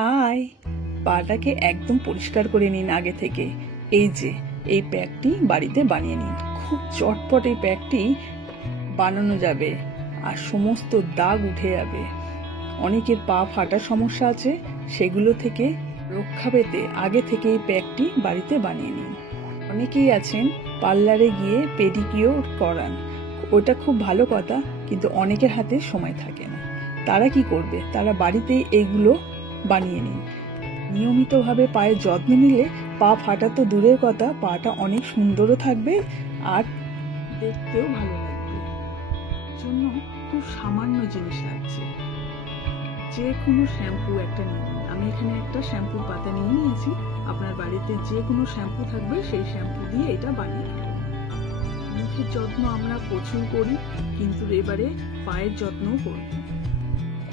High, পাটাকে একদম পরিষ্কার করে নিন আগে থেকে। এই যে এই প্যাকটি বাড়িতে বানিয়ে নিন। খুব চটপট এই প্যাকটি বানানো যাবে আর সমস্ত দাগ উঠে যাবে। অনেকের পা ফাটার সমস্যা আছে, সেগুলো থেকে রক্ষা পেতে আগে থেকে এই প্যাকটি বাড়িতে বানিয়ে নিন। অনেকেই আছেন পার্লারে গিয়ে পেডিকিওর করান, ওটা খুব ভালো কথা, কিন্তু অনেকের হাতে সময় থাকে না। তারা কি করবে? তারা বাড়িতেই এইগুলো বানিয়ে নিন। নিয়মিতভাবে পায়ের যত্ন নিলে পা ফাটা তো দূরের কথা, পাটা অনেক সুন্দরও থাকবে আর দেখতেও ভালো লাগবে। জন্য খুব সামান্য জিনিস লাগছে। যে কোনো শ্যাম্পু একটা নিয়ে নিন। আমি এখানে একটা শ্যাম্পুর পাতা নিয়ে নিয়েছি। আপনার বাড়িতে যে কোনো শ্যাম্পু থাকবে সেই শ্যাম্পু দিয়ে এটা বানিয়ে নেবেন। মুখের যত্ন আমরা প্রচুর করি, কিন্তু এবারে পায়ের যত্নও করব।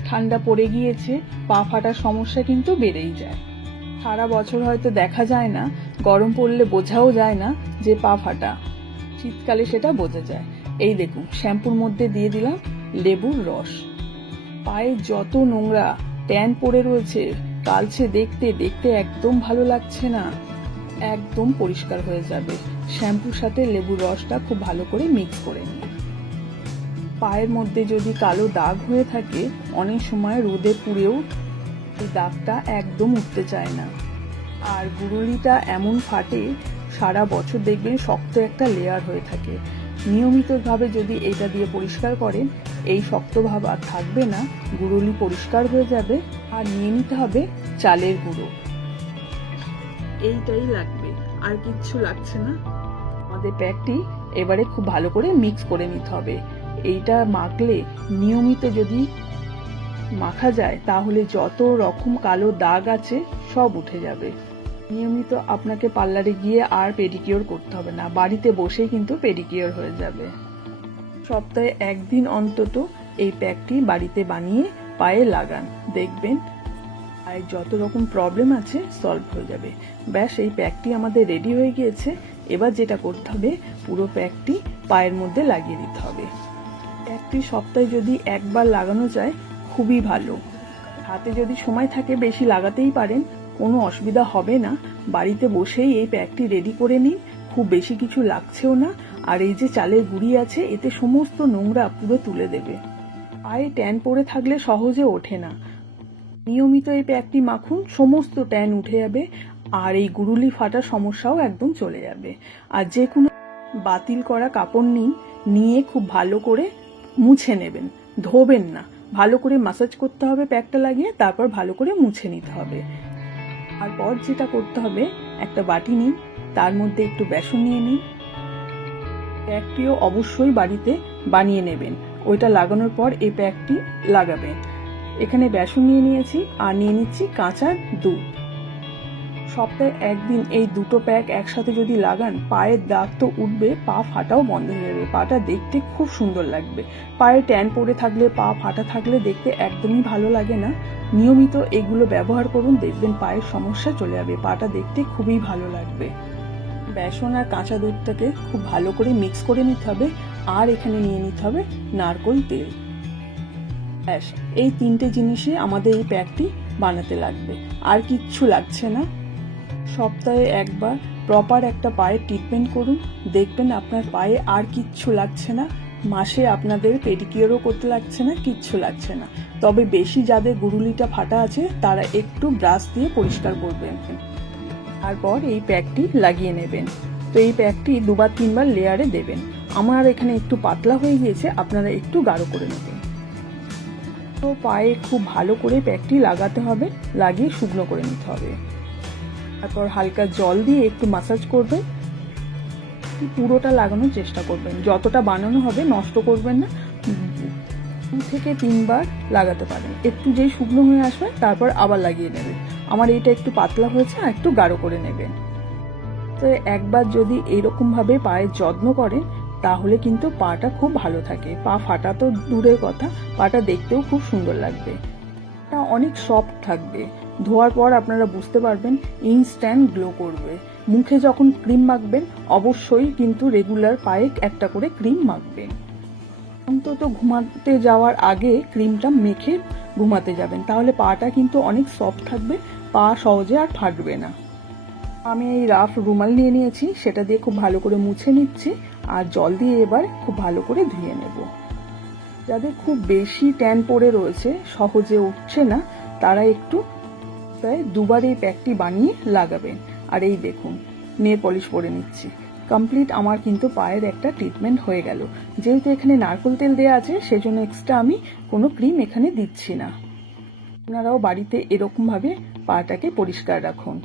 ঠান্ডা পড়ে গিয়েছে, পা ফাটার সমস্যা কিন্তু বেড়েই যায়। সারা বছর হয়তো দেখা যায় না, গরম পড়লে বোঝাও যায় না যে পা ফাটা, শীতকালে সেটা বোঝা যায়। এই দেখুন, শ্যাম্পুর মধ্যে দিয়ে দিলাম লেবুর রস। পায়ে যত নোংরা ট্যান পড়ে রয়েছে, কালচে দেখতে দেখতে একদম ভালো লাগছে না, একদম পরিষ্কার হয়ে যাবে। শ্যাম্পুর সাথে লেবুর রসটা খুব ভালো করে মিক্স করে নিন। পায়ের মধ্যে যদি কালো দাগ হয়ে থাকে, অনেক সময় রোদে পুড়েও এই দাগটা একদম উঠতে চায় না। আর গুড়ুলিটা এমন ফাটে, সারা বছর দেখবেন শক্ত একটা লেয়ার হয়ে থাকে। নিয়মিতভাবে যদি এটা দিয়ে পরিষ্কার করেন, এই শক্ত ভাব আর থাকবে না, গুড়ুলি পরিষ্কার হয়ে যাবে। আর নিয়ে নিতে হবে চালের গুঁড়ো। এইটাই লাগবে, আর কিচ্ছু লাগছে না। আমাদের প্যাকটি এবারে খুব ভালো করে মিক্স করে নিতে হবে। এইটা মাখলে, নিয়মিত যদি মাখা যায়, তাহলে যত রকম কালো দাগ আছে সব উঠে যাবে। নিয়মিত আপনাকে পার্লারে গিয়ে আর পেডিকিওর করতে হবে না, বাড়িতে বসেই কিন্তু পেডিকিওর হয়ে যাবে। সপ্তাহে একদিন অন্তত এই প্যাকটি বাড়িতে বানিয়ে পায়ে লাগান, দেখবেন পায়ের যত রকম প্রবলেম আছে সলভ হয়ে যাবে। ব্যাস, এই প্যাকটি আমাদের রেডি হয়ে গিয়েছে। এবার যেটা করতে হবে, পুরো প্যাকটি পায়ের মধ্যে লাগিয়ে দিতে হবে। প্যাকটি সপ্তাহে যদি একবার লাগানো যায় খুবই ভালো। হাতে যদি সময় থাকে বেশি লাগাতেই পারেন, কোনো অসুবিধা হবে না। বাড়িতে বসেই এই প্যাকটি রেডি করে নিন, খুব বেশি কিছু লাগছেও না। আর এই যে চালের গুঁড়ি আছে, এতে সমস্ত নোংরা পুরো তুলে দেবে। পায়ে ট্যান পড়ে থাকলে সহজে ওঠে না। নিয়মিত এই প্যাকটি মাখুন, সমস্ত ট্যান উঠে যাবে আর এই গুড়ুলি ফাটার সমস্যাও একদম চলে যাবে। আর যে কোনো বাতিল করা কাপড় নিয়ে খুব ভালো করে মুছে নেবেন, ধোবেন না। ভালো করে মাসাজ করতে হবে প্যাকটা লাগিয়ে, তারপর ভালো করে মুছে নিতে হবে। আর পর যেটা করতে হবে, একটা বাটি নিন, তার মধ্যে একটু বেসন নিয়ে নিন। প্যাকটিও অবশ্যই বাড়িতে বানিয়ে নেবেন। ওইটা লাগানোর পর এই প্যাকটি লাগাবেন। এখানে বেসন নিয়ে নিয়েছি আর নিয়ে নিচ্ছি কাঁচা দুধ। সপ্তাহে একদিন এই দুটো প্যাক একসাথে যদি লাগান, পায়ের দাগ তো উঠবে, পা ফাটাও বন্ধ হয়ে যাবে। পাটা দেখতে খুব সুন্দর লাগবে। পায়ে ট্যান পড়ে থাকলে, পা ফাটা থাকলে দেখতে একদমই ভালো লাগে না। নিয়মিত এগুলো ব্যবহার করুন, দেখবেন পায়ের সমস্যা চলে যাবে, পাটা দেখতে খুবই ভালো লাগবে। বেসন আর কাঁচা দুধটাকে খুব ভালো করে মিক্স করে নিতে হবে। আর এখানে নিয়ে নিতে হবে নারকেল তেল। ব্যাস, এই তিনটে জিনিসে আমাদের এই প্যাকটি বানাতে লাগবে, আর কিচ্ছু লাগছে না। সপ্তাহে একবার প্রপার একটা পায়ে ট্রিটমেন্ট করুন, দেখবেন আপনার পায়ে আর কিচ্ছু লাগছে না। মাসে আপনাদের পেডিকিওরও করতে লাগছে না, কিচ্ছু লাগছে না। তবে বেশি যাদের গুড়ুলিটা ফাটা আছে, তারা একটু ব্রাশ দিয়ে পরিষ্কার করবেন। তারপর এই প্যাকটি লাগিয়ে নেবেন। তো এই প্যাকটি 2-3 লেয়ারে দেবেন। আমার এখানে একটু পাতলা হয়ে গিয়েছে, আপনারা একটু গাঢ় করে নেবেন। তো পায়ে খুব ভালো করে প্যাকটি লাগাতে হবে, লাগিয়ে শুকনো করে নিতে হবে। তারপর হালকা জল দিয়ে একটু মাসাজ করবেন। পুরোটা লাগানোর চেষ্টা করবেন, যতটা বানানো হবে নষ্ট করবেন না। 2 থেকে 3 বার লাগাতে পারেন। একটু যেই শুকনো হয়ে আসবে, তারপর আবার লাগিয়ে নেবেন। আমার এটা একটু পাতলা হয়েছে, আর একটু গাঢ় করে নেবেন। তো একবার যদি এরকম ভাবে পায়ের যত্ন করেন, তাহলে কিন্তু পাটা খুব ভালো থাকে। পা ফাটা তো দূরের কথা, পাটা দেখতেও খুব সুন্দর লাগবে। পা অনেক সফট থাকবে। ধোয়ার পর আপনারা বুঝতে পারবেন ইনস্ট্যান্ট গ্লো করবে। মুখে যখন ক্রিম মাখবেন, অবশ্যই কিন্তু রেগুলার পায়ে একটা করে ক্রিম মাখবেন। অন্তত ঘুমাতে যাওয়ার আগে ক্রিমটা মেখে ঘুমাতে যাবেন, তাহলে পাটা কিন্তু অনেক সফট থাকবে, পা সহজে আর ফাটবে না। আমি এই রাফ রুমাল নিয়ে নিয়েছি, সেটা দিয়ে খুব ভালো করে মুছে নিচ্ছি আর জল দিয়ে এবার খুব ভালো করে ধুয়ে নেব। যাদের খুব বেশি ট্যান পড়ে রয়েছে, সহজে উঠছে না, তারা একটু তাই দুবার এই প্যাকটি বানিয়ে লাগাবেন। আর এই দেখুন, নেল পলিশ পরে নিচ্ছি। কমপ্লিট আমার কিন্তু পায়ের একটা ট্রিটমেন্ট হয়ে গেল। যেহেতু এখানে নারকেল তেল দেওয়া আছে, সেজন্য এক্সট্রা আমি কোনো ক্রিম এখানে দিচ্ছি না। আপনারাও বাড়িতে এরকমভাবে পাটাকে পরিষ্কার রাখুন।